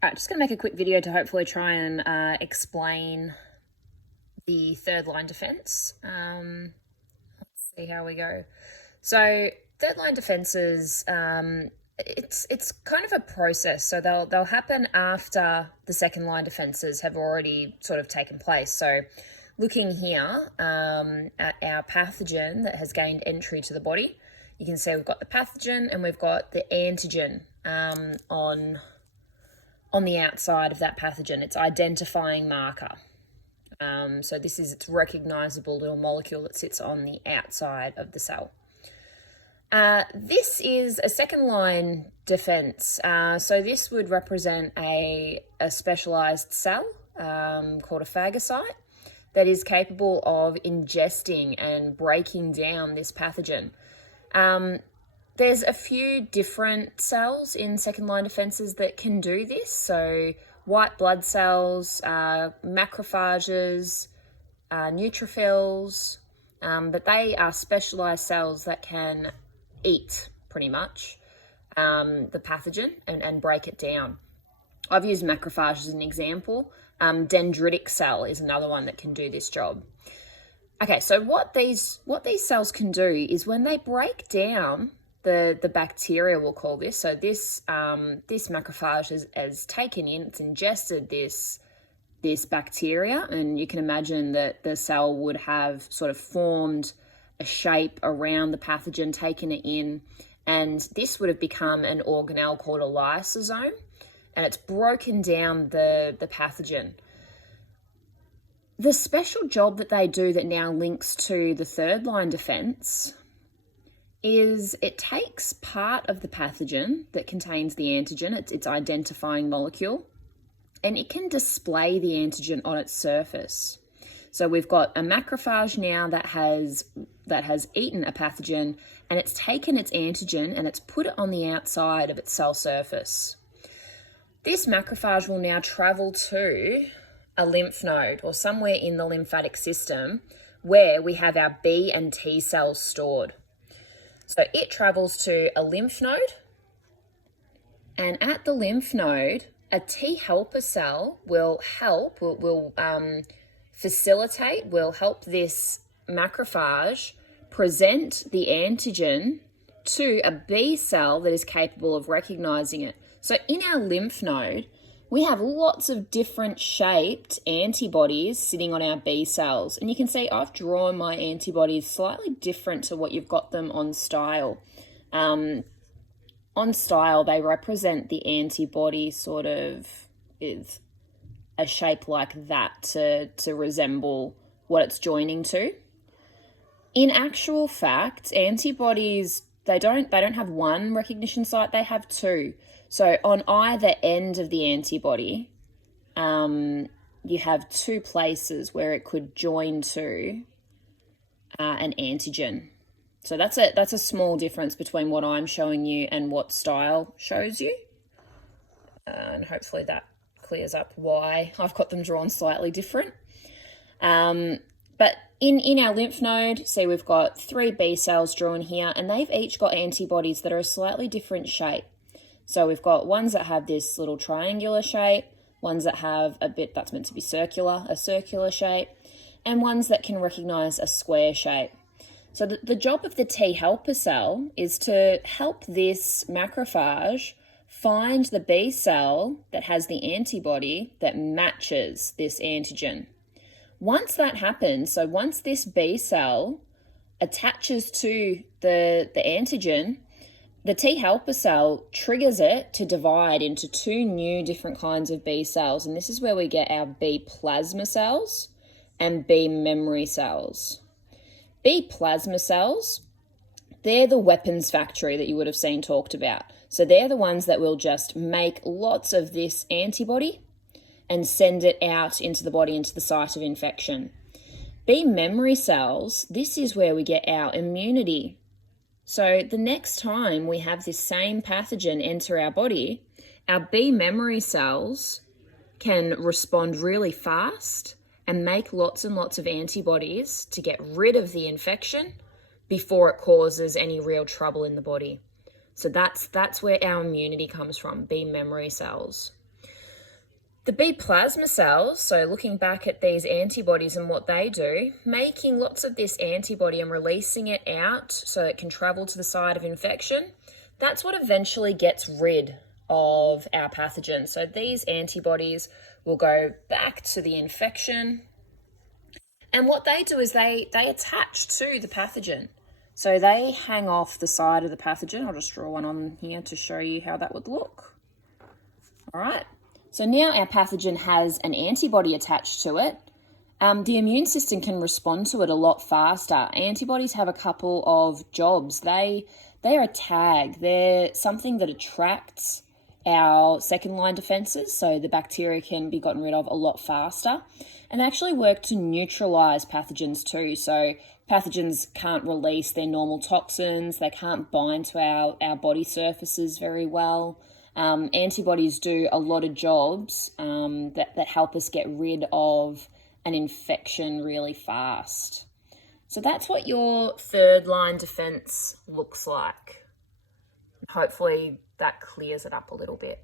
All right, just going to make a quick video to hopefully try and explain the third line defense. Let's see how we go. So third line defenses, it's kind of a process. So they'll happen after the second line defenses have already sort of taken place. So looking here at our pathogen that has gained entry to the body, you can see we've got the pathogen and we've got the antigen on the outside of that pathogen. It's identifying marker. So it's recognizable little molecule that sits on the outside of the cell. This is a second line defense. So this would represent a specialized cell called a phagocyte that is capable of ingesting and breaking down this pathogen. There's a few different cells in second line defenses that can do this. So white blood cells, macrophages, neutrophils, but they are specialized cells that can eat pretty much the pathogen and break it down. I've used macrophage as an example. Dendritic cell is another one that can do this job. Okay, so what these cells can do is when they break down the bacteria, we'll call this. So this macrophage has taken in, it's ingested this bacteria, and you can imagine that the cell would have sort of formed a shape around the pathogen, taken it in, and this would have become an organelle called a lysosome, and it's broken down the pathogen. The special job that they do that now links to the third line defense is it takes part of the pathogen that contains the antigen, its identifying molecule, and it can display the antigen on its surface. So we've got a macrophage now that has eaten a pathogen, and it's taken its antigen and it's put it on the outside of its cell surface. This macrophage will now travel to a lymph node or somewhere in the lymphatic system where we have our B and T cells stored. So it travels to a lymph node, and at the lymph node, a T helper cell will help this macrophage present the antigen to a B cell that is capable of recognizing it. So in our lymph node, we have lots of different shaped antibodies sitting on our B cells. And you can see I've drawn my antibodies slightly different to what you've got them on style. On style, they represent the antibody sort of with a shape like that to resemble what it's joining to. In actual fact, antibodies, they don't have one recognition site, they have two. So on either end of the antibody, you have two places where it could join to an antigen. So that's a small difference between what I'm showing you and what style shows you. And hopefully that clears up why I've got them drawn slightly different. But in our lymph node, see we've got 3 B cells drawn here, and they've each got antibodies that are a slightly different shape. So we've got ones that have this little triangular shape, ones that have a bit that's meant to be circular, a circular shape, and ones that can recognize a square shape. So the job of the T helper cell is to help this macrophage find the B cell that has the antibody that matches this antigen. Once that happens, so once this B cell attaches to the antigen, the T helper cell triggers it to divide into 2 new different kinds of B cells, and this is where we get our B plasma cells and B memory cells. B plasma cells, they're the weapons factory that you would have seen talked about. So they're the ones that will just make lots of this antibody and send it out into the body, into the site of infection. B memory cells, this is where we get our immunity. So the next time we have this same pathogen enter our body, our B memory cells can respond really fast and make lots and lots of antibodies to get rid of the infection before it causes any real trouble in the body. So that's where our immunity comes from, B memory cells. The B plasma cells, so looking back at these antibodies and what they do, making lots of this antibody and releasing it out so it can travel to the site of infection, that's what eventually gets rid of our pathogen. So these antibodies will go back to the infection, and what they do is they attach to the pathogen. So they hang off the side of the pathogen. I'll just draw one on here to show you how that would look. All right. So now our pathogen has an antibody attached to it. The immune system can respond to it a lot faster. Antibodies have a couple of jobs. They are a tag. They're something that attracts our second line defenses, so the bacteria can be gotten rid of a lot faster. And they actually work to neutralize pathogens too. So pathogens can't release their normal toxins. They can't bind to our body surfaces very well. Antibodies do a lot of jobs that help us get rid of an infection really fast. So that's what your third line defense looks like. Hopefully that clears it up a little bit.